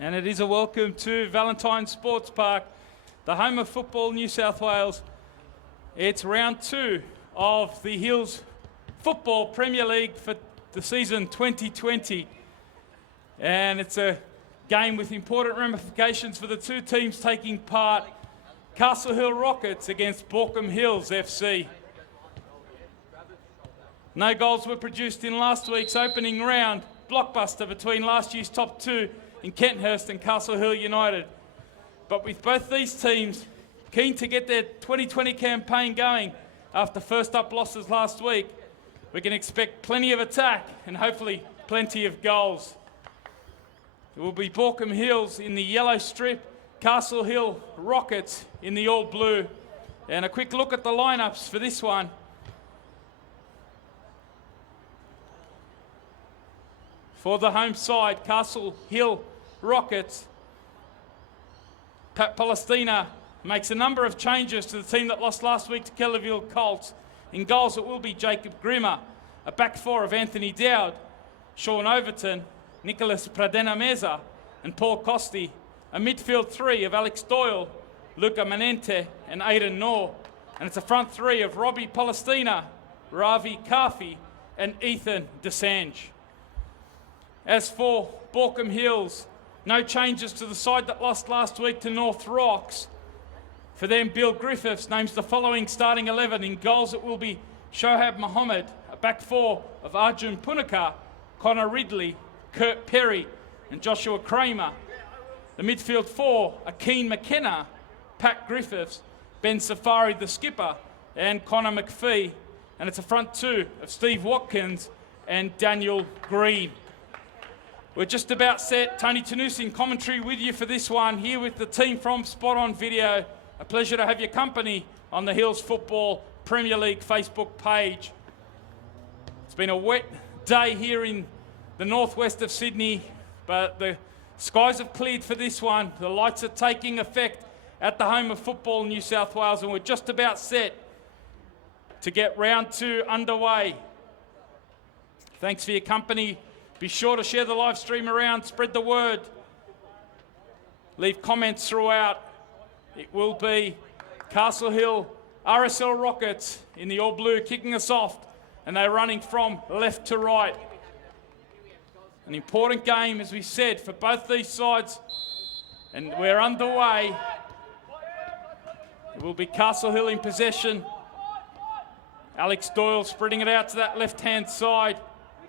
And it is a welcome to Valentine Sports Park, the home of football New South Wales. It's round 2 of the Hills Football Premier League for the season 2020. And it's a game with important ramifications for the two teams taking part. Castle Hill Rockets against Baulkham Hills FC. No goals were produced in last week's opening round blockbuster between last year's top two in Kenthurst and Castle Hill United. But with both these teams keen to get their 2020 campaign going after first up losses last week, we can expect plenty of attack and hopefully plenty of goals. It will be Baulkham Hills in the yellow strip, Castle Hill Rockets in the all blue. And a quick look at the lineups for this one. For the home side, Castle Hill Rockets, Pat Palestina makes a number of changes to the team that lost last week to Kellerville Colts. In goals, it will be Jacob Grimmer, a back four of Anthony Dowd, Sean Overton, Nicholas Pradena-Meza, and Paul Costi, a midfield three of Alex Doyle, Luca Manente, and Aidan Knorr. And it's a front three of Robbie Palestina, Ravi Kafi, and Ethan Desange. As for Baulkham Hills, no changes to the side that lost last week to North Rocks. For them, Bill Griffiths names the following starting 11. In goals, it will be Shohab Mohammed, a back four of Arjun Punakar, Connor Ridley, Kurt Perry, and Joshua Kramer. The midfield four, Akeen McKenna, Pat Griffiths, Ben Safari, the skipper, and Connor McPhee. And it's a front two of Steve Watkins and Daniel Green. We're just about set. Tony Tanus in commentary with you for this one, here with the team from Spot On Video. A pleasure to have your company on the Hills Football Premier League Facebook page. It's been a wet day here in the northwest of Sydney, but the skies have cleared for this one. The lights are taking effect at the home of football in New South Wales, and we're just about set to get round 2 underway. Thanks for your company. Be sure to share the live stream around, spread the word. Leave comments throughout. It will be Castle Hill RSL Rockets in the all blue kicking us off, and they're running from left to right. An important game, as we said, for both these sides, and we're underway. It will be Castle Hill in possession. Alex Doyle spreading it out to that left-hand side.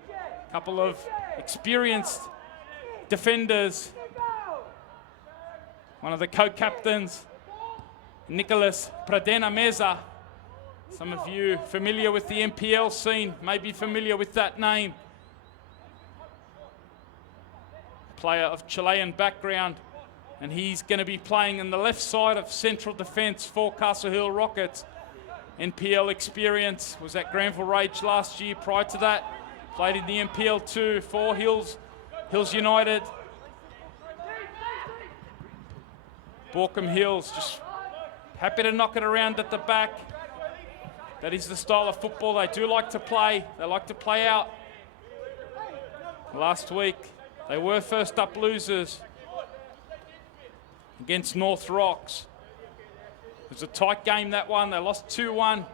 A couple of experienced defenders. One of the co-captains, Nicholas Pradena-Meza. Some of you familiar with the NPL scene may be familiar with that name. Player of Chilean background, and he's going to be playing on the left side of central defence for Castle Hill Rockets. NPL experience, was at Granville Rage last year. Prior to that, played in the NPL 2 for Hills United. Baulkham Hills just happy to knock it around at the back. That is the style of football they do like to play. They like to play out. Last week, they were first up losers against North Rocks. It was a tight game, that one. They lost 2-1.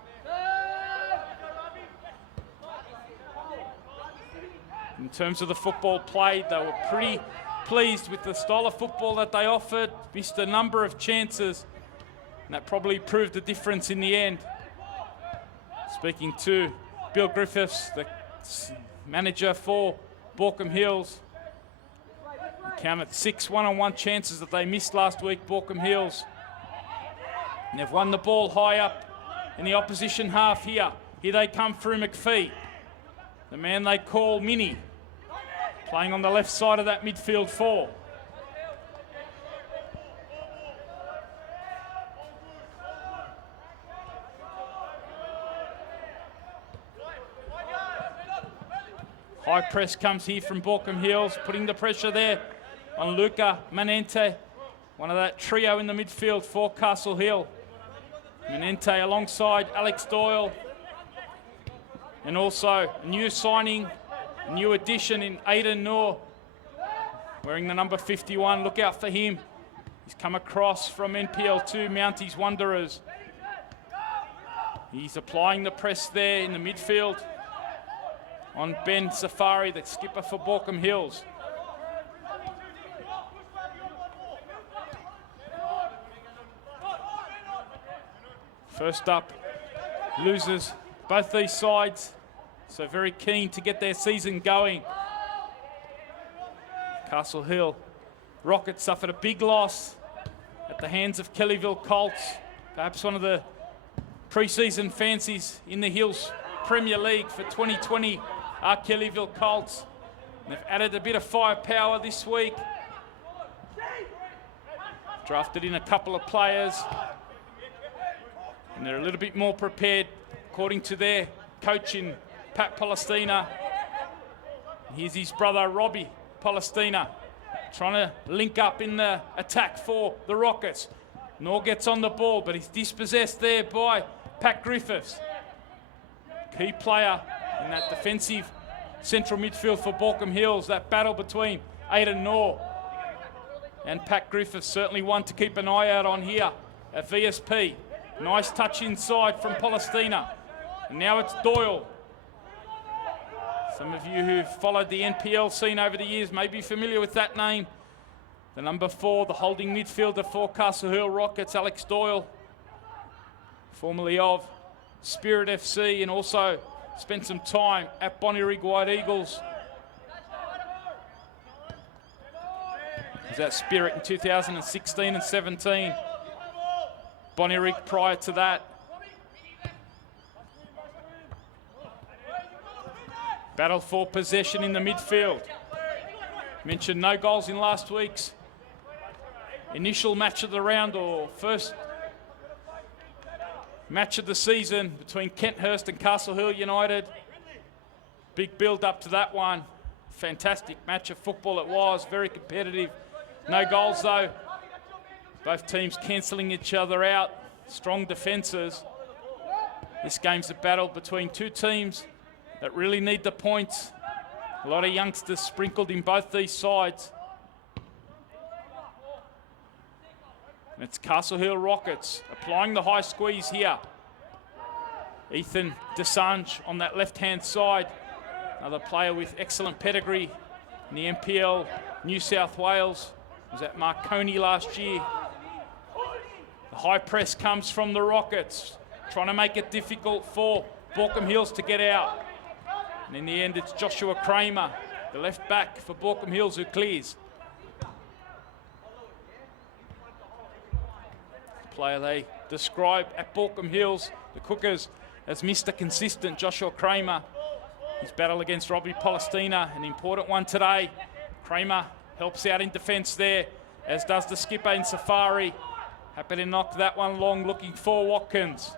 In terms of the football played, they were pretty pleased with the style of football that they offered. Missed a number of chances, and that probably proved the difference in the end. Speaking to Bill Griffiths, the manager for Baulkham Hills, he counted 6 one-on-one chances that they missed last week, Baulkham Hills. And they've won the ball high up in the opposition half here. Here they come through McPhee, the man they call Mini, playing on the left side of that midfield four. High press comes here from Baulkham Hills, putting the pressure there on Luca Manente, one of that trio in the midfield for Castle Hill. Manente alongside Alex Doyle, and also a new signing, a new addition in Aidan Knorr, wearing the number 51. Look out for him. He's come across from NPL2 Mounties Wanderers. He's applying the press there in the midfield on Ben Safari, the skipper for Baulkham Hills. First up, losers, both these sides, so very keen to get their season going. Castle Hill Rockets suffered a big loss at the hands of Kellyville Colts, perhaps one of the pre-season fancies in the Hills Premier League for 2020 are Kellyville Colts. And they've added a bit of firepower this week. Drafted in a couple of players. And they're a little bit more prepared, according to their coach in Pat Palestina. Here's his brother, Robbie Palestina, trying to link up in the attack for the Rockets. Nor gets on the ball, but he's dispossessed there by Pat Griffiths. Key player in that defensive central midfield for Baulkham Hills. That battle between Aidan Nor and Pat Griffiths, certainly one to keep an eye out on here at VSP. Nice touch inside from Palestina. And now it's Doyle. Some of you who've followed the NPL scene over the years may be familiar with that name. The number 4, the holding midfielder for Castle Hill Rockets, Alex Doyle, formerly of Spirit FC, and also spent some time at Bonnyrigg White Eagles. He was at Spirit in 2016 and 17. Bonnyrigg prior to that. Battle for possession in the midfield. Mentioned no goals in last week's initial match of the round, or first match of the season between Kenthurst and Castle Hill United. Big build up to that one. Fantastic match of football it was, very competitive. No goals though. Both teams cancelling each other out. Strong defences. This game's a battle between two teams that really need the points. A lot of youngsters sprinkled in both these sides. And it's Castle Hill Rockets applying the high squeeze here. Ethan Desange on that left-hand side. Another player with excellent pedigree in the NPL New South Wales. Was at Marconi last year. The high press comes from the Rockets, trying to make it difficult for Baulkham Hills to get out. And in the end, it's Joshua Kramer, the left back for Baulkham Hills, who clears. The player they describe at Baulkham Hills, the Cookers, as Mr. Consistent, Joshua Kramer. His battle against Robbie Palestina, an important one today. Kramer helps out in defence there, as does the skipper in Safari. Happy to knock that one long, looking for Watkins.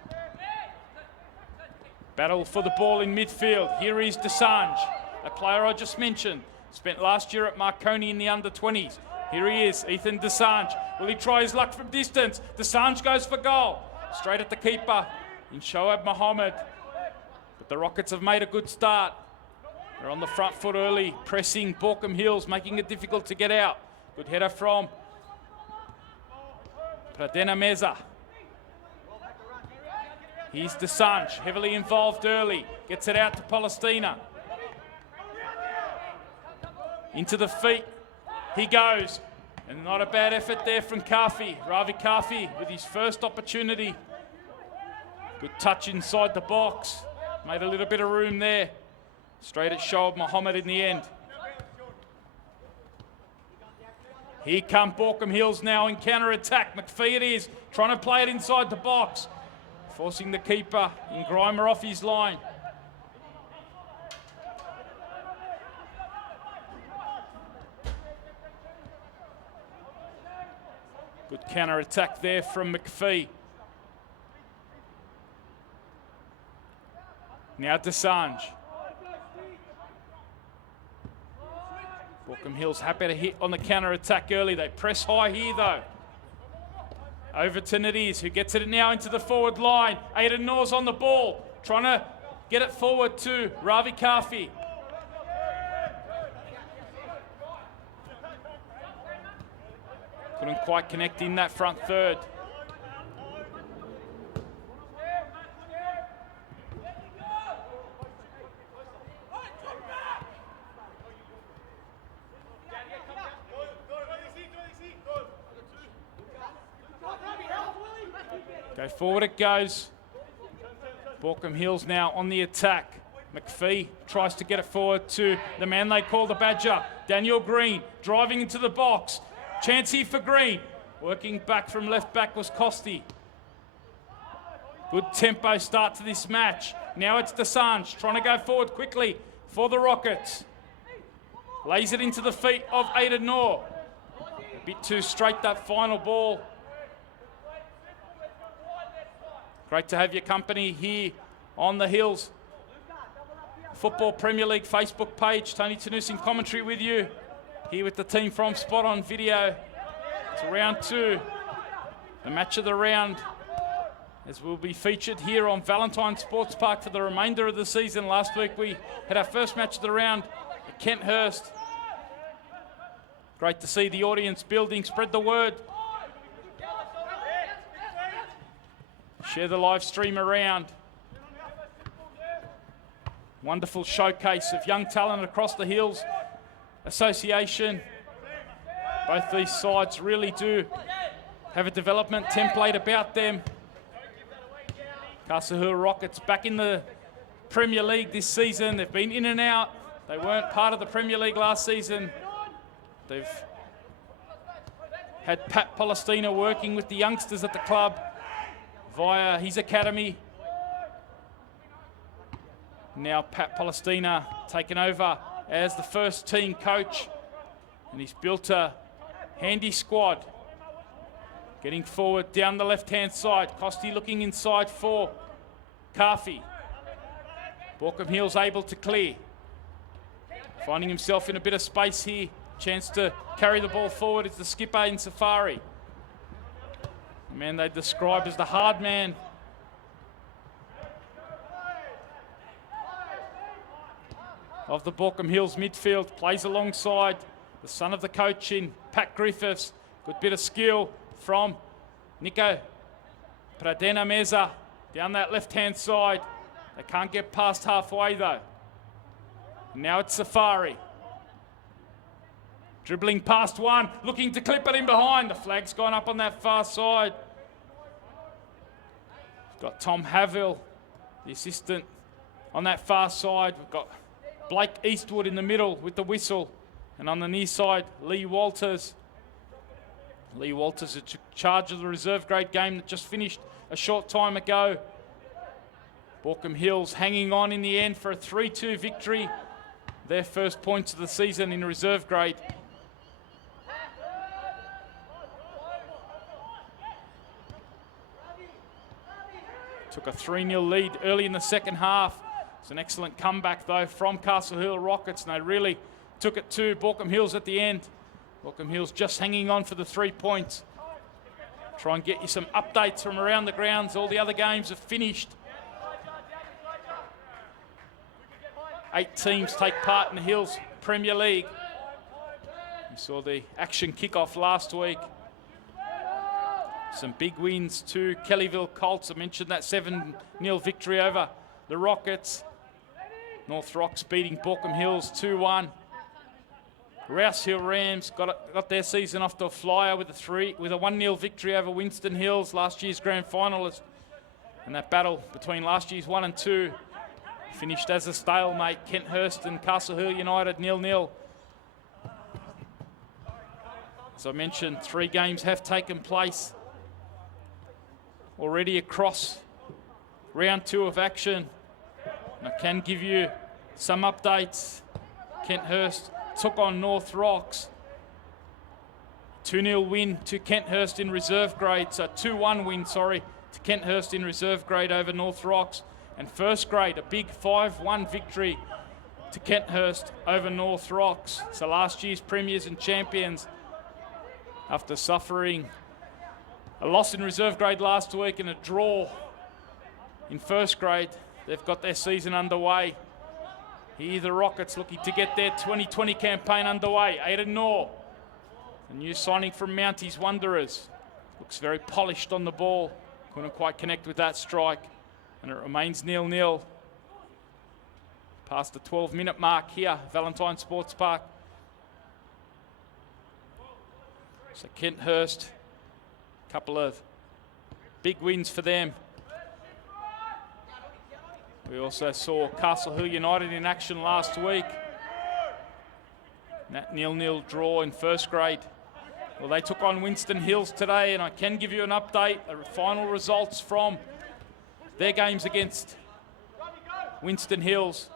Battle for the ball in midfield. Here is Desange, a player I just mentioned. Spent last year at Marconi in the under-20s. Here he is, Ethan Desange. Will he try his luck from distance? Desange goes for goal. Straight at the keeper in Shoaib Mohammed. But the Rockets have made a good start. They're on the front foot early, pressing Baulkham Hills, making it difficult to get out. Good header from Pradena Meza. Here's Desange, heavily involved early. Gets it out to Palestina. Into the feet he goes. And not a bad effort there from Kafi. Ravi Kafi with his first opportunity. Good touch inside the box. Made a little bit of room there. Straight at Shoaib Mohammed in the end. Here come Baulkham Hills now in counter-attack. McPhee it is, trying to play it inside the box. Forcing the keeper in Grimer off his line. Good counter-attack there from McPhee. Now Desange. Baulkham Hills happy to hit on the counter-attack early. They press high here though. Overton it is, who gets it now into the forward line. Aidan Nor's on the ball, trying to get it forward to Ravi Kafi. Couldn't quite connect in that front third. Go forward it goes. Baulkham Hills now on the attack. McPhee tries to get it forward to the man they call the Badger, Daniel Green, driving into the box. Chance here for Green. Working back from left back was Costi. Good tempo start to this match. Now it's Desange trying to go forward quickly for the Rockets. Lays it into the feet of Aidan Noor. A bit too straight that final ball. Great to have your company here on the Hills Football Premier League Facebook page. Tony Tanus in commentary with you, here with the team from Spot On Video. It's round 2, the match of the round, as will be featured here on Valentine Sports Park for the remainder of the season. Last week we had our first match of the round at Kenthurst. Great to see the audience building. Spread the word. Share the live stream around. Wonderful showcase of young talent across the Hills Association. Both these sides really do have a development template about them. Castle Hill Rockets back in the Premier League this season. They've been in and out. They weren't part of the Premier League last season. They've had Pat Palestina working with the youngsters at the club via his academy. Now Pat Palestina taken over as the first team coach, and he's built a handy squad. Getting forward down the left-hand side. Costi looking inside for Carfi. Baulkham Hills able to clear. Finding himself in a bit of space here. Chance to carry the ball forward is the skipper in Safari. The man they describe as the hard man. Of the Baulkham Hills midfield, plays alongside the son of the coach in Pat Griffiths. Good bit of skill from Nico Pradena Meza down that left-hand side. They can't get past halfway though. Now it's Safari. Dribbling past one, looking to clip it in behind. The flag's gone up on that far side. We've got Tom Haville, the assistant, on that far side. We've got Blake Eastwood in the middle with the whistle. And on the near side, Lee Walters. Lee Walters in charge of the reserve grade game that just finished a short time ago. Baulkham Hills hanging on in the end for a 3-2 victory. Their first points of the season in reserve grade. Took a 3-0 lead early in the second half. It's an excellent comeback though from Castle Hill Rockets, and they really took it to Baulkham Hills at the end. Baulkham Hills just hanging on for the 3 points. Try and get you some updates from around the grounds. All the other games have finished. 8 teams take part in the Hills Premier League. You saw the action kick-off last week. Some big wins to Kellyville Colts. I mentioned that 7-0 victory over the Rockets. North Rocks beating Baulkham Hills 2-1. Rouse Hill Rams got their season off to a flyer with a 1-0 victory over Winston Hills, last year's grand finalist. And that battle between last year's 1 and 2 finished as a stalemate. Kenthurst and Castle Hill United 0-0. As I mentioned, 3 games have taken place already across round 2 of action. And I can give you some updates. Kenthurst took on North Rocks. 2-0 win to Kenthurst in reserve grade. So 2-1 win, to Kenthurst in reserve grade over North Rocks. And first grade, a big 5-1 victory to Kenthurst over North Rocks. So last year's premiers and champions, after suffering a loss in reserve grade last week and a draw in first grade, they've got their season underway. Here the Rockets looking to get their 2020 campaign underway. Aidan Noor A new signing from Mounties Wanderers. Looks very polished on the ball. Couldn't quite connect with that strike. And it remains 0-0. Past the 12-minute mark here, Valentine Sports Park. So Kenthurst, a couple of big wins for them. We also saw Castle Hill United in action last week. That 0-0 draw in first grade. Well, they took on Winston Hills today, and I can give you an update, the final results from their games against Winston Hills.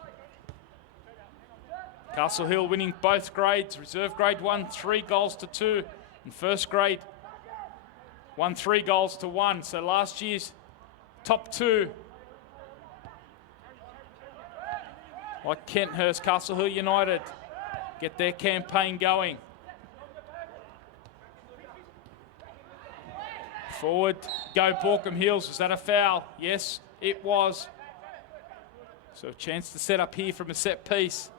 Castle Hill winning both grades. Reserve grade won 3 goals to 2. And first grade won 3 goals to 1. So last year's top 2, like Kenthurst, Castle Hill United, get their campaign going. Forward, go Baulkham Hills. Was that a foul? Yes, it was. So a chance to set up here from a set piece.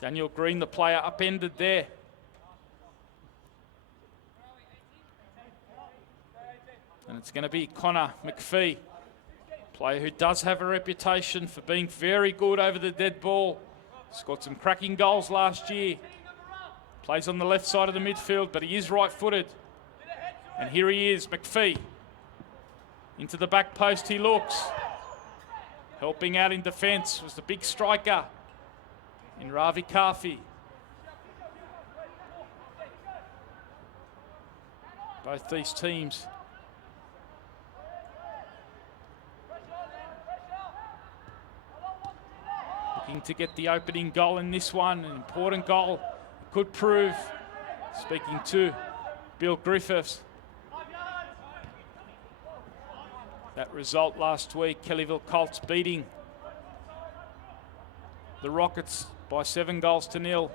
Daniel Green, the player, upended there. And it's going to be Connor McPhee, player who does have a reputation for being very good over the dead ball. Scored some cracking goals last year. Plays on the left side of the midfield, but he is right-footed. And here he is, McPhee. Into the back post he looks. Helping out in defence was the big striker in Ravi Kafi. Both these teams looking to get the opening goal in this one. An important goal. Could prove. Speaking to Bill Griffiths. That result last week, Kellyville Colts beating the Rockets by 7 goals to 0.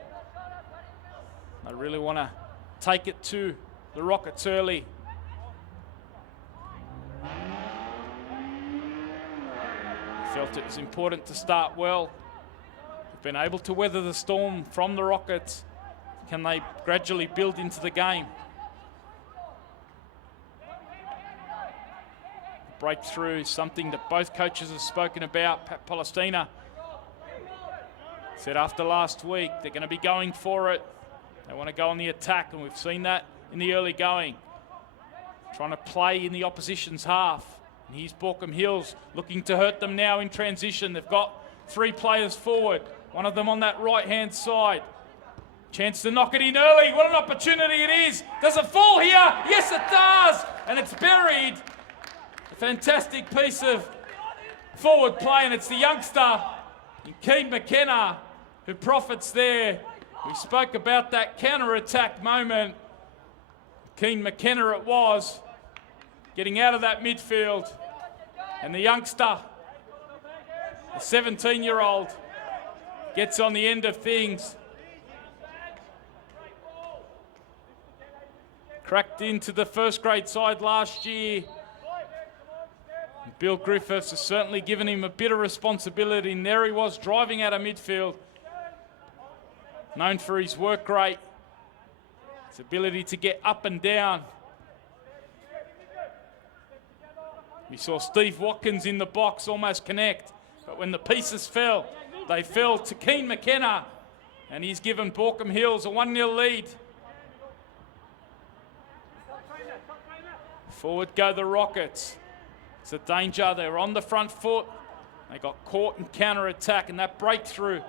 I really want to take it to the Rockets early. Felt it was important to start well. We've been able to weather the storm from the Rockets. Can they gradually build into the game? Breakthrough, something that both coaches have spoken about. Pat Palestina said after last week they're going to be going for it. They want to go on the attack, and we've seen that in the early going. Trying to play in the opposition's half. And here's Baulkham Hills looking to hurt them now in transition. They've got 3 players forward, one of them on that right-hand side. Chance to knock it in early. What an opportunity it is. Does it fall here? Yes, it does. And it's buried. A fantastic piece of forward play, and it's the youngster, Keen McKenna, who profits there. We spoke about that counter-attack moment. Keen McKenna it was, getting out of that midfield. And the youngster, the 17-year-old, gets on the end of things. Cracked into the first grade side last year. Bill Griffiths has certainly given him a bit of responsibility, and there he was driving out of midfield. Known for his work rate, his ability to get up and down. We saw Steve Watkins in the box almost connect, but when the pieces fell, they fell to Keen McKenna, and he's given Baulkham Hills a 1-0 lead. Forward go the Rockets. It's a danger. They were on the front foot. They got caught in counter-attack, and that breakthrough.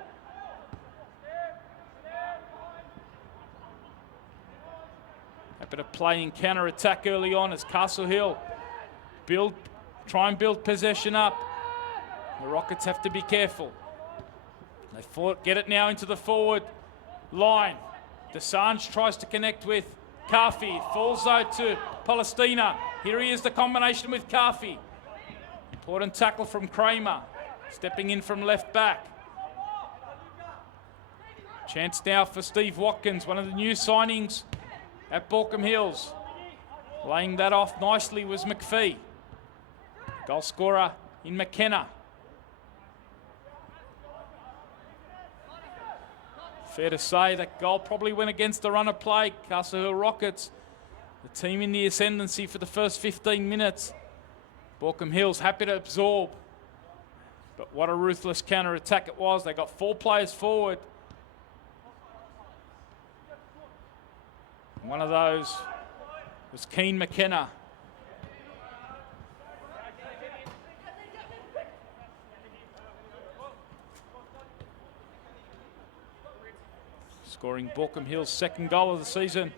A bit of play in counter-attack early on as Castle Hill try and build possession up. The Rockets have to be careful. They get it now into the forward line. Desange tries to connect with Kafi. It falls though to Palestina. Here he is, the combination with Kafi. Important tackle from Kramer. Stepping in from left back. Chance now for Steve Watkins, one of the new signings at Baulkham Hills. Laying that off nicely was McPhee. Goal scorer in McKenna. Fair to say that goal probably went against the run of play. Castle Hill Rockets, the team in the ascendancy for the first 15 minutes. Baulkham Hills happy to absorb. But what a ruthless counter-attack it was. They got 4 players forward. One of those was Keane McKenna. Scoring Baulkham Hills' second goal of the season.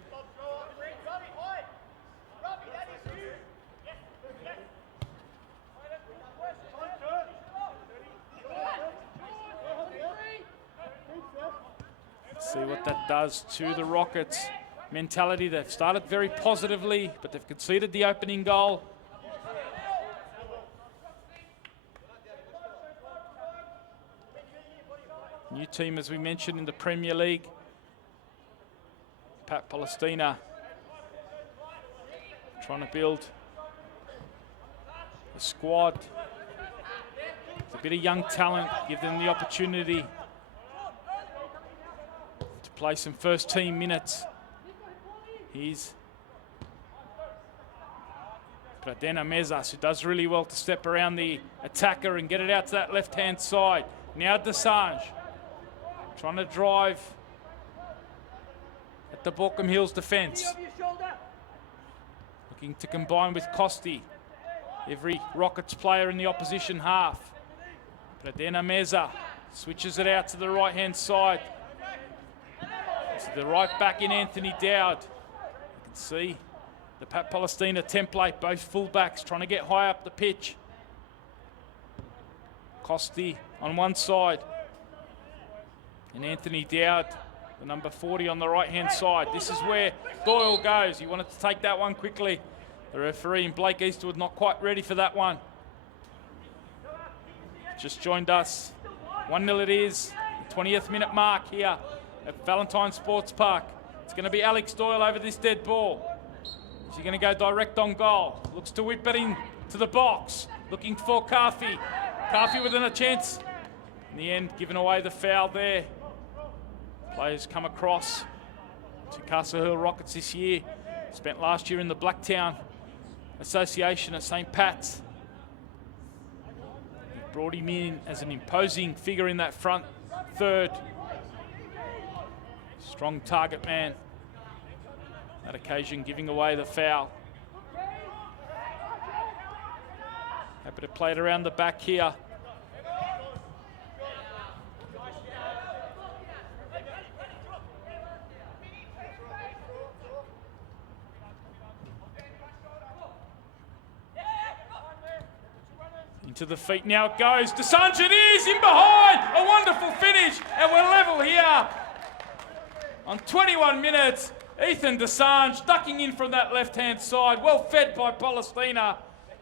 Let's see what that does to the Rockets' mentality. They've started very positively, but they've conceded the opening goal. New team, as we mentioned, in the Premier League. Pat Palestina trying to build a squad. A bit of young talent, give them the opportunity to play some first team minutes. Here's Pradena Mezas, who does really well to step around the attacker and get it out to that left-hand side. Now Desange trying to drive at the Baulkham Hills defence. Looking to combine with Costi. Every Rockets player in the opposition half. Pradena Meza switches it out to the right-hand side. To the right back in Anthony Dowd. You can see the Pat Palestina template, both fullbacks trying to get high up the pitch. Costi on one side. And Anthony Dowd, the number 40 on the right-hand side. This is where Doyle goes. He wanted to take that one quickly. The referee, Blake Eastwood, not quite ready for that one. Just joined us. 1-0 it is. 20th minute mark here at Valentine Sports Park. It's going to be Alex Doyle over this dead ball. Is he going to go direct on goal? Looks to whip it in to the box. Looking for Carfi. Carfi within a chance. In the end, giving away the foul there. Players come across to Castle Hill Rockets this year. Spent last year in the Blacktown Association at St. Pat's. Brought him in as an imposing figure in that front third. Strong target man. That occasion giving away the foul. Happy to play it around the back here. Into the feet now it goes. Desange it is in behind. A wonderful finish. And we're level here. On 21 minutes, Ethan Desange ducking in from that left-hand side. Well fed by Palestina.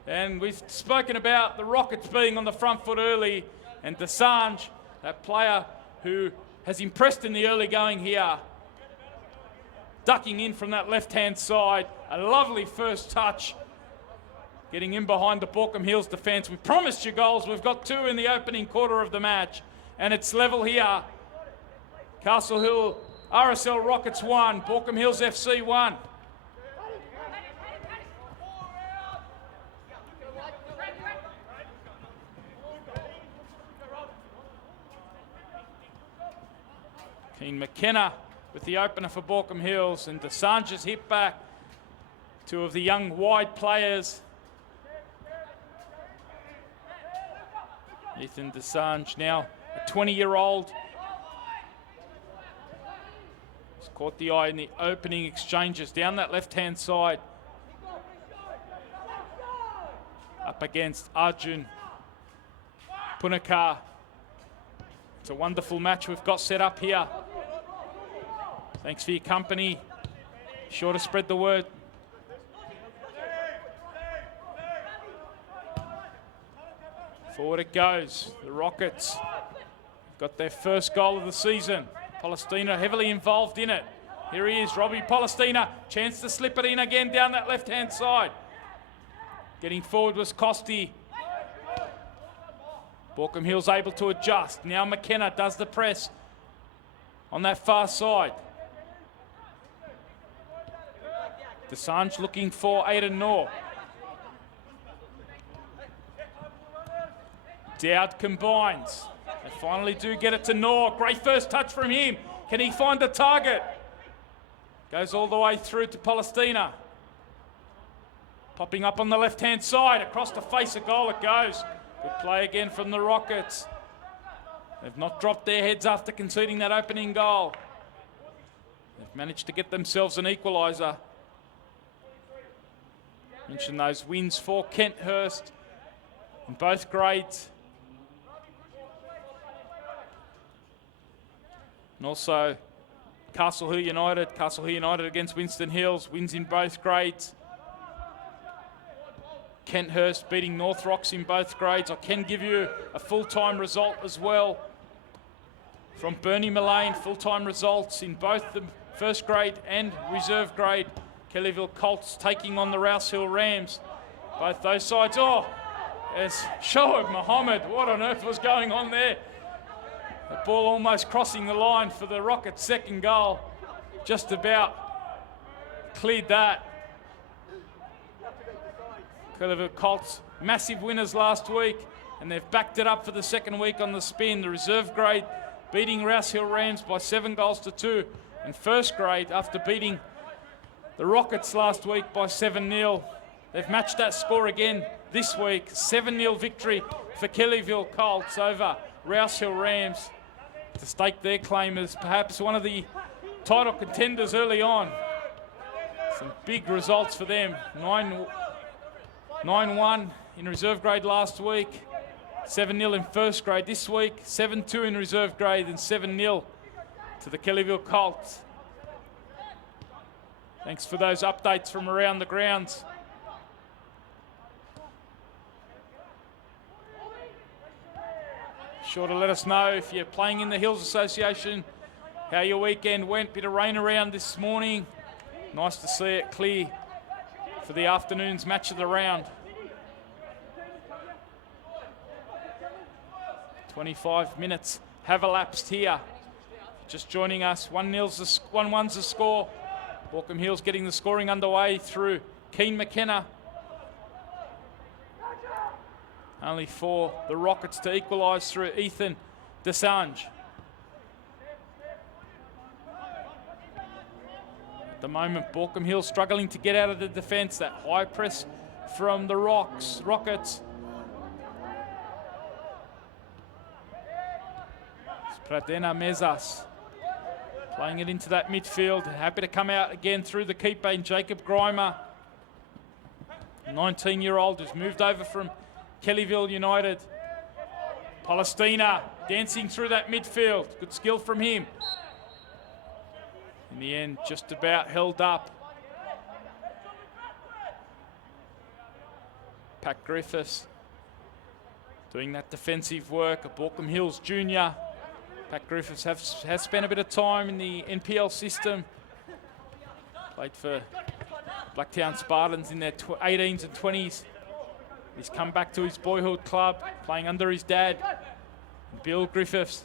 And we've spoken about the Rockets being on the front foot early. And Desange, that player who has impressed in the early going here. Ducking in from that left-hand side. A lovely first touch. Getting in behind the Baulkham Hills defence. We promised you goals. We've got 2 in the opening quarter of the match. And it's level here. Castle Hill RSL Rockets 1. Baulkham Hills FC 1. Keane McKenna with the opener for Baulkham Hills. And Desange's hit back. 2 of the young wide players. Ethan Desange, now a 20-year-old. He's caught the eye in the opening exchanges down that left-hand side. Up against Arjun Punakar. It's a wonderful match we've got set up here. Thanks for your company. Be sure to spread the word. Forward it goes. The Rockets got their first goal of the season. Palestina heavily involved in it. Here he is, Robbie Palestina. Chance to slip it in again down that left-hand side. Getting forward was Costi. Baulkham Hills able to adjust. Now McKenna does the press. on that far side. Desange looking for Aidan Noor. Dowd combines. They finally do get it to Noor. Great first touch from him. Can he find the target? Goes all the way through to Palestina. Popping up on the left-hand side. Across the face, a goal it goes. Good play again from the Rockets. They've not dropped their heads after conceding that opening goal. They've managed to get themselves an equaliser. Mention those wins for Kenthurst in both grades. And also Castle Hill United against Winston Hills, wins in both grades. Kenthurst beating North Rocks in both grades. I can give you a full-time result as well from Bernie Mullane, full-time results in both the first grade and reserve grade. Kellyville Colts taking on the Rouse Hill Rams. Both those sides. Oh, as Shoaib Mohammed, what on earth was going on there? The ball almost crossing the line for the Rockets' second goal. Just about cleared that. Kellyville Colts, massive winners last week, and they've backed it up for the second week on the spin. The reserve grade beating Rouse Hill Rams by 7-2. And first grade, after beating the Rockets last week by 7-0, they've matched that score again this week. 7-0 victory for Kellyville Colts over Rouse Hill Rams to stake their claim as perhaps one of the title contenders early on. Some big results for them. 9-1 in reserve grade last week, 7-0 in first grade this week, 7-2 in reserve grade, and 7-0 to the Kellyville Colts. Thanks for those updates from around the grounds. Sure to let us know if you're playing in the Hills Association, how your weekend went. Bit of rain around this morning. Nice to see it clear for the afternoon's match of the round. 25 minutes have elapsed here. Just joining us, 1-1's the score. Baulkham Hills getting the scoring underway through Keen McKenna. Only for the Rockets to equalise through Ethan Desange. At the moment, Baulkham Hills struggling to get out of the defence. That high press from the Rockets. Pradena Mezas playing it into that midfield. Happy to come out again through the keeper in Jacob Grimer. 19-year-old who's moved over from Kellyville United. Palestina dancing through that midfield. Good skill from him. In the end, just about held up. Pat Griffiths doing that defensive work. A Baulkham Hills junior. Pat Griffiths has spent a bit of time in the NPL system. Played for Blacktown Spartans in their 18s and 20s. He's come back to his boyhood club, playing under his dad, Bill Griffiths.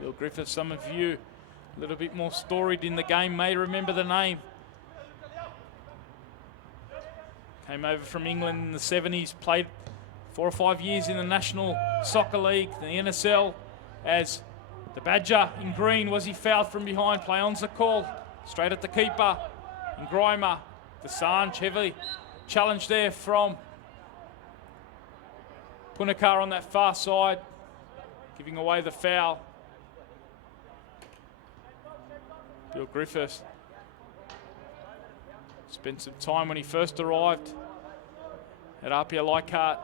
Bill Griffiths, some of you a little bit more storied in the game may remember the name. Came over from England in the 70s, played 4 or 5 years in the National Soccer League, the NSL, as the Badger in green. Was he fouled from behind? Play on's the call. Straight at the keeper in Grimer. Desange, heavily challenge there from Punakar on that far side, giving away the foul. Bill Griffiths spent some time when he first arrived at Apia Leichhardt,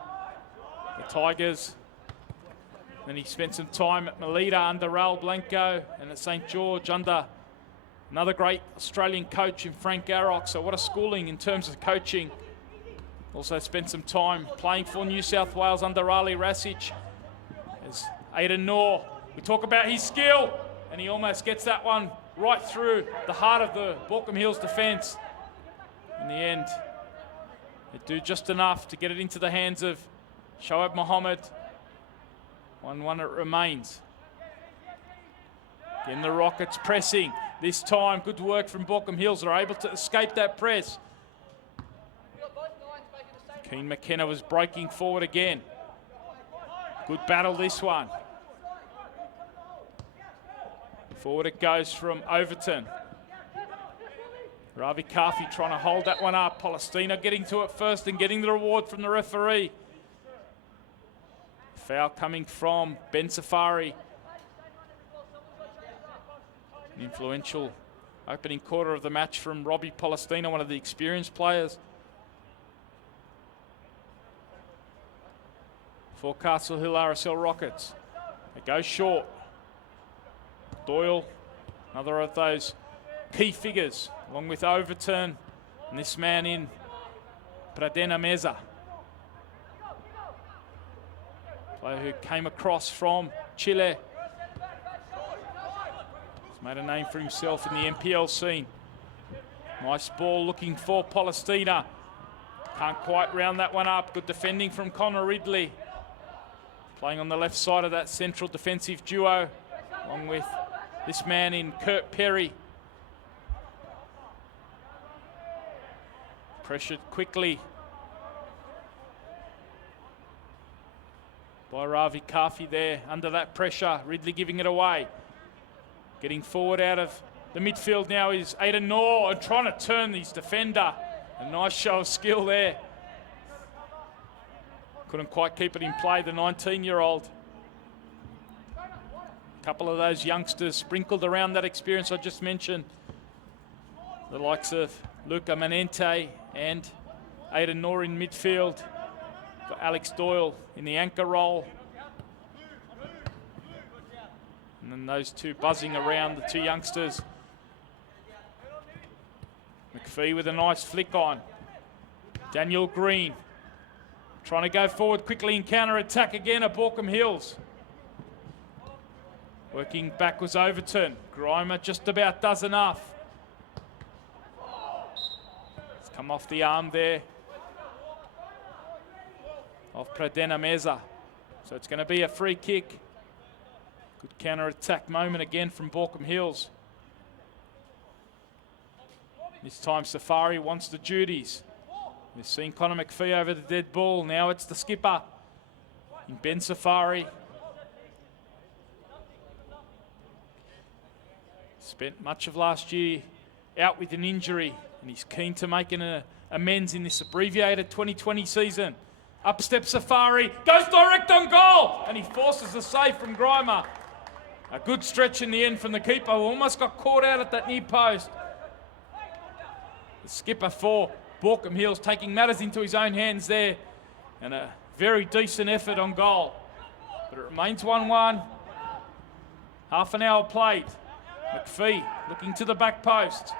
the Tigers. Then he spent some time at Melita under Raul Blanco and at St George under another great Australian coach in Frank Garrock. So what a schooling in terms of coaching. Also spent some time playing for New South Wales under Ali Rasic. As Aidan Noor, we talk about his skill, and he almost gets that one right through the heart of the Baulkham Hills defence. In the end, they do just enough to get it into the hands of Shoaib Mohammed. 1-1 it remains. Again, the Rockets pressing. This time, good work from Baulkham Hills. They're able to escape that press. Keen McKenna was breaking forward again. Good battle, this one. Forward it goes from Overton. Ravi Kafi trying to hold that one up. Palestina getting to it first and getting the reward from the referee. Foul coming from Ben Safari. An influential opening quarter of the match from Robbie Palestina, one of the experienced players. For Castle Hill RSL Rockets. They go short. Doyle, another of those key figures, along with Overton and this man in Pradena Meza. Player who came across from Chile. He's made a name for himself in the NPL scene. Nice ball looking for Palestina. Can't quite round that one up. Good defending from Connor Ridley. Playing on the left side of that central defensive duo, along with this man in Kurt Perry. Pressured quickly by Ravi Kafi there. Under that pressure, Ridley giving it away. Getting forward out of the midfield now is Aidan Noor and trying to turn his defender. A nice show of skill there. Couldn't quite keep it in play, the 19-year-old. A couple of those youngsters sprinkled around that experience I just mentioned. The likes of Luca Manente and Aidan Noor in midfield. Got Alex Doyle in the anchor role. And then those two buzzing around, the two youngsters. McPhee with a nice flick on. Daniel Green trying to go forward quickly in counter-attack again at Baulkham Hills. Working back was Overton. Grimer just about does enough. It's come off the arm there of Pradena Meza. So it's going to be a free kick. Good counter-attack moment again from Baulkham Hills. This time Safari wants the duties. We've seen Connor McPhee over the dead ball. Now it's the skipper in Ben Safari. Spent much of last year out with an injury, and he's keen to make an amends in this abbreviated 2020 season. Up steps Safari, goes direct on goal, and he forces the save from Grimer. A good stretch in the end from the keeper, who almost got caught out at that near post. The skipper for Baulkham Hills taking matters into his own hands there, and a very decent effort on goal. But it remains 1-1. Half an hour played. McPhee looking to the back post.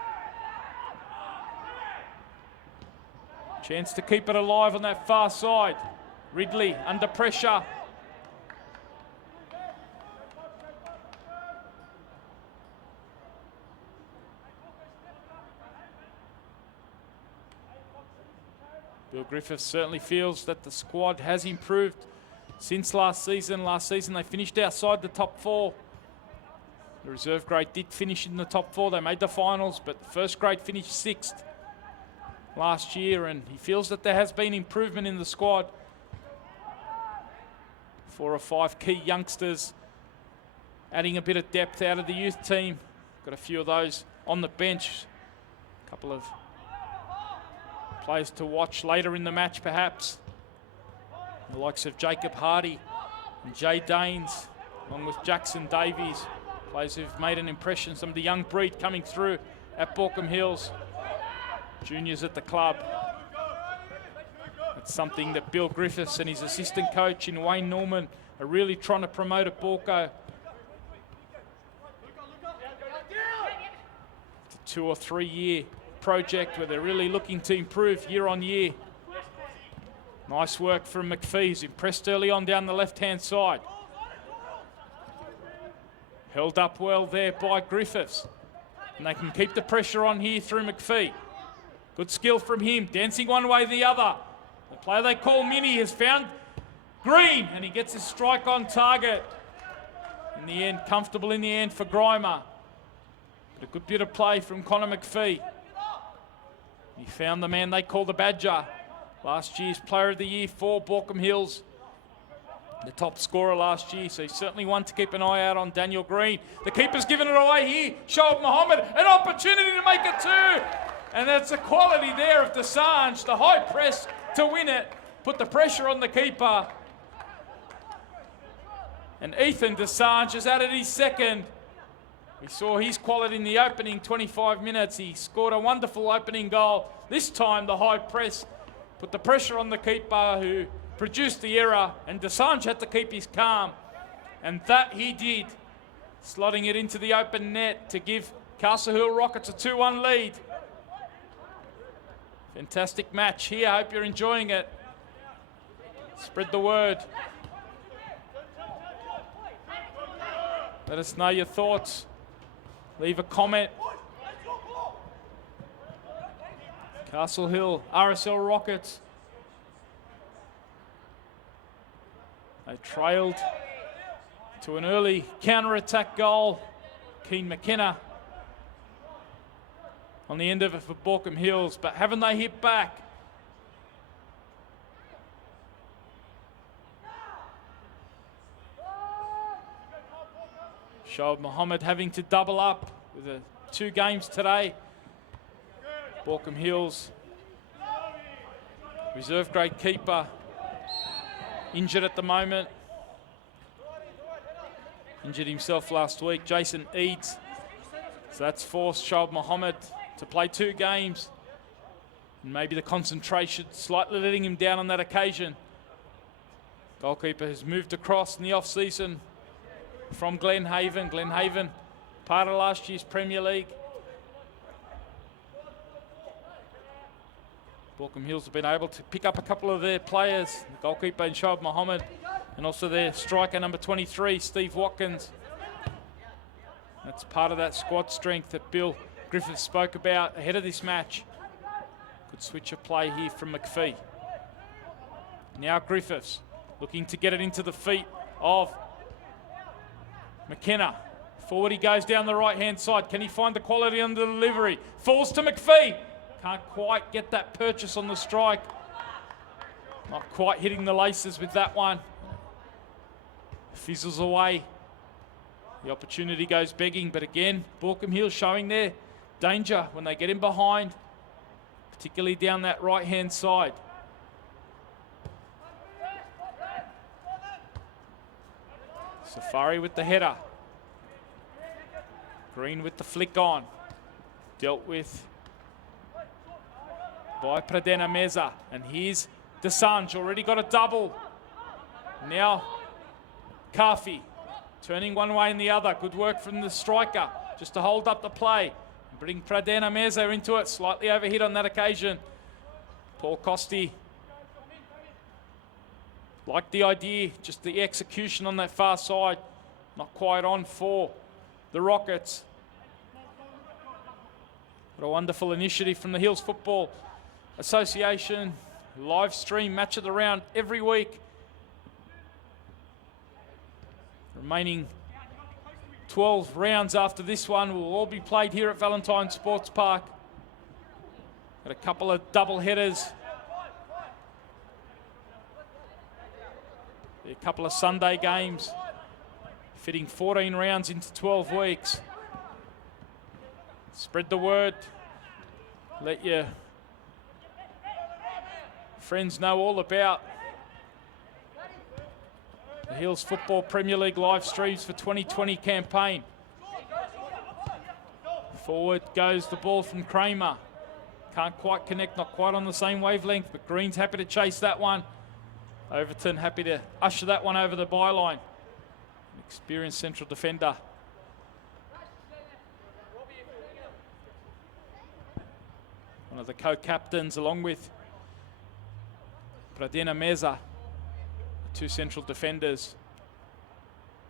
Chance to keep it alive on that far side. Ridley under pressure. Bill Griffiths certainly feels that the squad has improved since last season. Last season they finished outside the top four. The reserve grade did finish in the top four. They made the finals, but the first grade finished 6th last year, and he feels that there has been improvement in the squad. 4 or 5 key youngsters adding a bit of depth out of the youth team. Got a few of those on the bench. A couple of players to watch later in the match, perhaps. The likes of Jacob Hardy and Jay Daines, along with Jackson Davies. Players who've made an impression. Some of the young breed coming through at Baulkham Hills. Juniors at the club. It's something that Bill Griffiths and his assistant coach in Wayne Norman are really trying to promote at Baulkham. It's a 2 or 3 year project where they're really looking to improve year on year. Nice work from McPhee. He's impressed early on down the left-hand side. Held up well there by Griffiths. And they can keep the pressure on here through McPhee. Good skill from him, dancing one way or the other. The player they call Mini has found Green, and he gets a strike on target. In the end, comfortable in the end for Grimer. But a good bit of play from Connor McPhee. He found the man they call the Badger. Last year's Player of the Year for Baulkham Hills. The top scorer last year, so he's certainly one to keep an eye out on. Daniel Green. The keeper's given it away here. Shoaib Mohammed, an opportunity to make it two. And that's the quality there of Desange, the high press to win it. Put the pressure on the keeper. And Ethan Desange has added his second. We saw his quality in the opening 25 minutes. He scored a wonderful opening goal. This time the high press put the pressure on the keeper who produced the error, and Desange had to keep his calm. And that he did, slotting it into the open net to give Castle Hill Rockets a 2-1 lead. Fantastic match here. I hope you're enjoying it. Spread the word. Let us know your thoughts. Leave a comment. Castle Hill, RSL Rockets. They trailed to an early counter-attack goal. Keen McKenna on the end of it for Baulkham Hills, but haven't they hit back? Shoaib Mohammed having to double up with 2 games today. Baulkham Hills, reserve grade keeper, injured at the moment. Injured himself last week, Jason Eads. So that's forced Shoaib Mohammed to play 2 games. And maybe the concentration slightly letting him down on that occasion. Goalkeeper has moved across in the off-season from Glenhaven. Glenhaven, part of last year's Premier League. Baulkham Hills have been able to pick up a couple of their players, the goalkeeper and Shoaib Mohammed, and also their striker number 23, Steve Watkins. That's part of that squad strength that Bill Griffiths spoke about ahead of this match. Good switch of play here from McPhee. Now Griffiths looking to get it into the feet of McKenna. Forward he goes down the right-hand side. Can he find the quality on the delivery? Falls to McPhee. Can't quite get that purchase on the strike. Not quite hitting the laces with that one. Fizzles away. The opportunity goes begging, but again, Baulkham Hills showing their danger when they get in behind, particularly down that right-hand side. Safari with the header. Green with the flick on. Dealt with by Pradena Meza. And here's Desange, already got a double. Now Kafi turning one way and the other. Good work from the striker just to hold up the play. Bring Pradena Meza into it. Slightly overhit on that occasion. Paul Costi liked the idea, just the execution on that far side. Not quite on for the Rockets. What a wonderful initiative from the Hills Football Association. Live stream match of the round every week. Remaining 12 rounds after this one will all be played here at Valentine Sports Park. Got a couple of double headers. A couple of Sunday games. Fitting 14 rounds into 12 weeks. Spread the word. Let your friends know all about the Hills Football Premier League live streams for 2020 campaign. Forward goes the ball from Kramer. Can't quite connect, not quite on the same wavelength, but Green's happy to chase that one. Overton happy to usher that one over the byline. An experienced central defender. One of the co-captains along with Pradena Meza. 2 central defenders.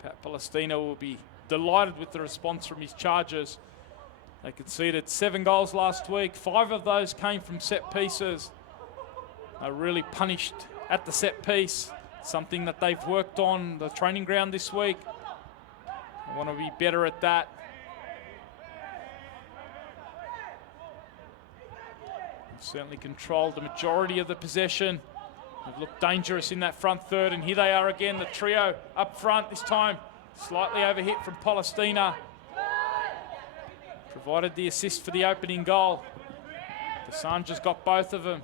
Pat Palestina will be delighted with the response from his Chargers. They conceded 7 goals last week. 5 of those came from set pieces. They really punished at the set piece, something that they've worked on the training ground this week. Want to be better at that. They've certainly controlled the majority of the possession. They've looked dangerous in that front third, and here they are again, the trio up front this time. Slightly overhit from Palestina. Provided the assist for the opening goal. Desange's got both of them.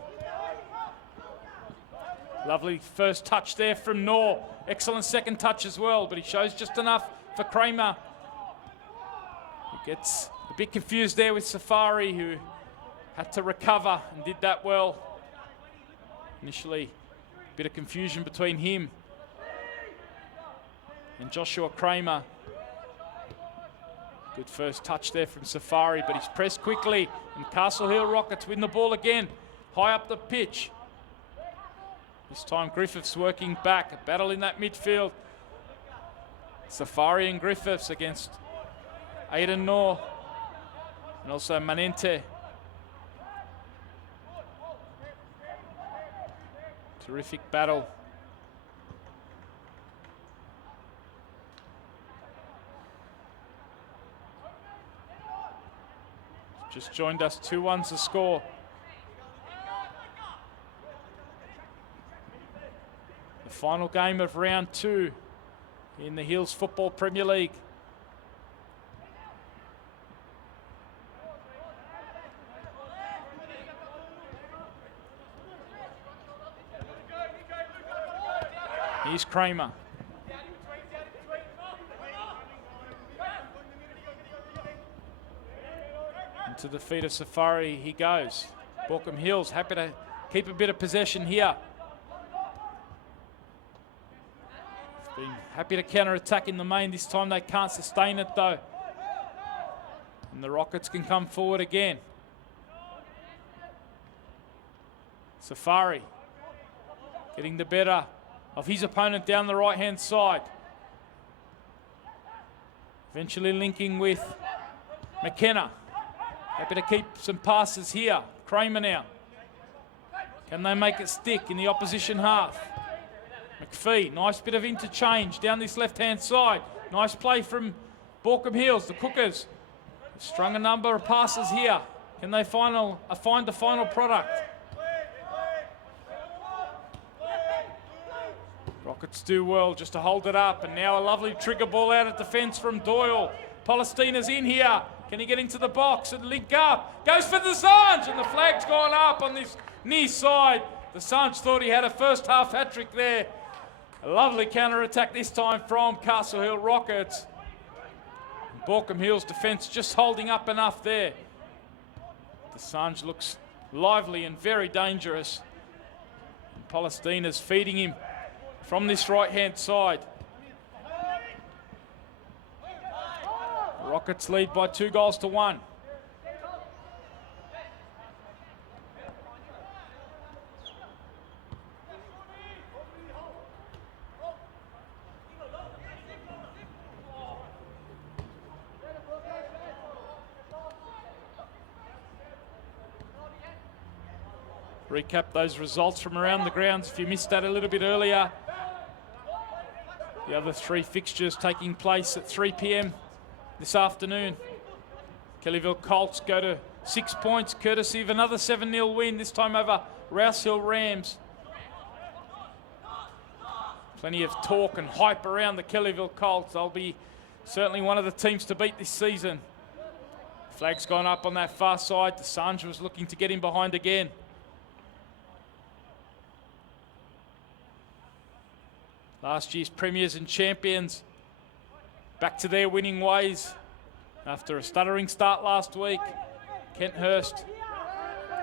Lovely first touch there from Noor. Excellent second touch as well, but he shows just enough for Kramer. He gets a bit confused there with Safari, who had to recover and did that well. Initially, a bit of confusion between him and Joshua Kramer. Good first touch there from Safari, but he's pressed quickly, and Castle Hill Rockets win the ball again, high up the pitch. This time Griffiths working back, a battle in that midfield. Safari and Griffiths against Aidan Noor and also Manente. Terrific battle. Just joined us, 2-1's the score. The final game of round 2 in the Hills Football Premier League. Here's Kramer. Into the feet of Safari he goes. Baulkham Hills happy to keep a bit of possession here. Been happy to counter-attack in the main. This time they can't sustain it though. And the Rockets can come forward again. Safari getting the better of his opponent down the right-hand side. Eventually linking with McKenna. Happy to keep some passes here. Kramer now. Can they make it stick in the opposition half? McPhee, nice bit of interchange down this left-hand side. Nice play from Baulkham Hills, the Cookers. Strung a number of passes here. Can they find the final product? Rockets do well just to hold it up, and now a lovely trigger ball out of defence from Doyle. Palestina's in here. Can he get into the box and link up? Goes for Desange, and the flag's gone up on this near side. Desange thought he had a first half hat-trick there. A lovely counter-attack this time from Castle Hill Rockets. Baulkham Hills defence just holding up enough there. Desange looks lively and very dangerous. And Palestina's feeding him from this right-hand side. The Rockets lead by 2-1. Recap those results from around the grounds if you missed that a little bit earlier. The other 3 fixtures taking place at 3 p.m. this afternoon. Kellyville Colts go to 6 points, courtesy of another 7-0 win, this time over Rouse Hill Rams. Plenty of talk and hype around the Kellyville Colts. They'll be certainly one of the teams to beat this season. Flag's gone up on that far side. Desange was looking to get in behind again. Last year's premiers and champions back to their winning ways after a stuttering start last week. Kenthurst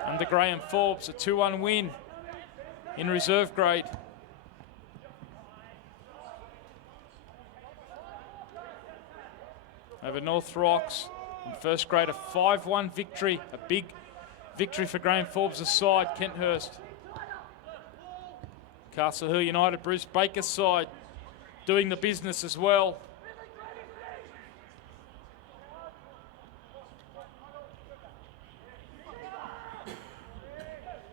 under Graham Forbes, a 2-1 win in reserve grade. Over North Rocks in first grade, a 5-1 victory, a big victory for Graham Forbes' side, Kenthurst. Castle Hill United, Bruce Baker's side, doing the business as well.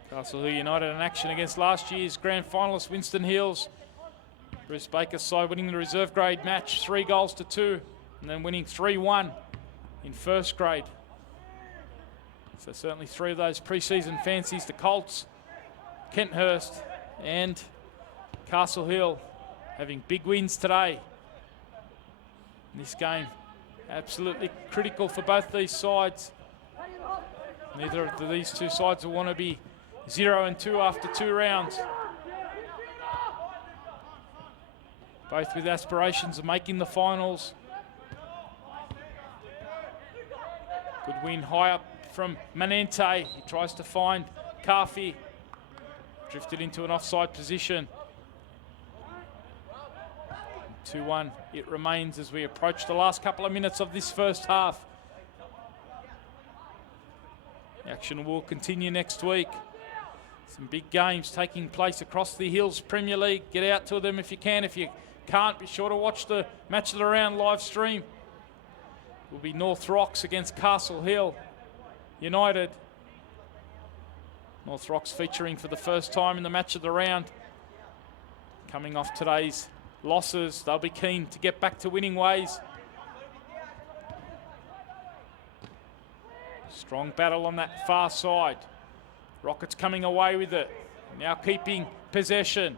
Castle Hill United in action against last year's grand finalist Winston Hills. Bruce Baker's side winning the reserve grade match, 3-2. and then winning 3-1 in first grade. So certainly 3 of those pre-season fancies, the Colts, Kenthurst and Castle Hill, having big wins today in this game. Absolutely critical for both these sides. Neither of these two sides will want to be 0-2 after 2 rounds. Both with aspirations of making the finals. Good win high up from Manente. He tries to find Kafi. Drifted into an offside position. 2-1 it remains as we approach the last couple of minutes of this first half. The action will continue next week. Some big games taking place across the Hills Premier League. Get out to them if you can. If you can't, be sure to watch the Match of the Round live stream. It will be North Rocks against Castle Hill United. North Rocks featuring for the first time in the Match of the Round. Coming off today's losses, they'll be keen to get back to winning ways. Strong battle on that far side. Rockets coming away with it. Now keeping possession.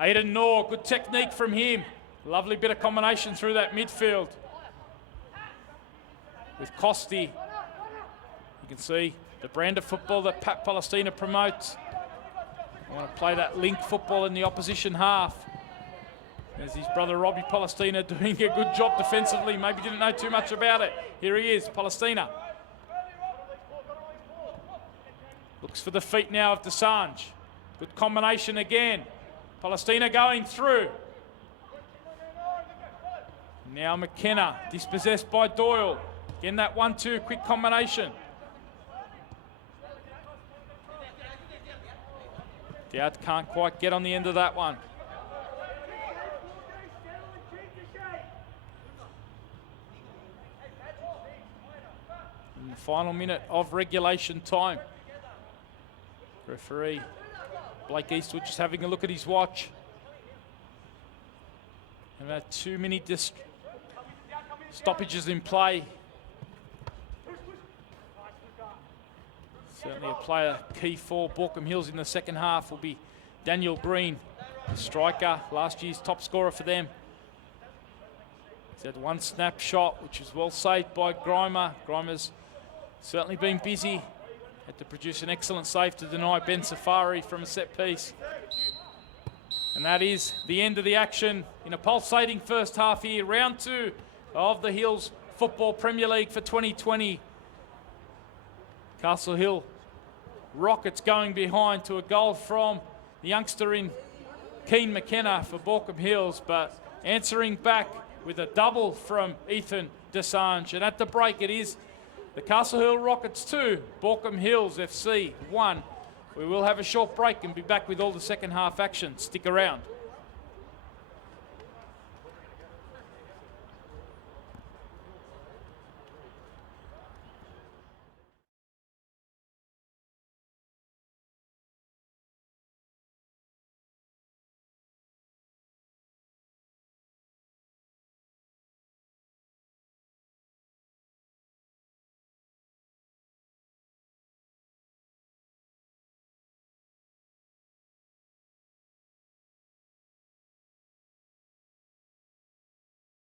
Aidan Knorr, good technique from him. Lovely bit of combination through that midfield. With Costi. You can see the brand of football that Pat Palestina promotes. I want to play that link football in the opposition half. There's his brother Robbie Palestina doing a good job defensively. Maybe didn't know too much about it. Here he is, Palestina. Looks for the feet now of Desange. Good combination again. Palestina going through. Now McKenna, dispossessed by Doyle. Again, that 1-2 quick combination. Dowd can't quite get on the end of that one. In the final minute of regulation time. Referee Blake Eastwood just having a look at his watch. And about 2 minute stoppages in play. Certainly a player key for Baulkham Hills in the second half will be Daniel Green, the striker, last year's top scorer for them. He's had one snapshot, which was well saved by Grimer. Grimer's certainly been busy. Had to produce an excellent save to deny Ben Safari from a set piece. And that is the end of the action in a pulsating first half here. Round 2 of the Hills Football Premier League for 2020. Castle Hill Rockets going behind to a goal from the youngster in Keen McKenna for Baulkham Hills, but answering back with a double from Ethan Desange. And at the break it is the Castle Hill Rockets 2, Baulkham Hills FC 1. We will have a short break and be back with all the second half action. Stick around.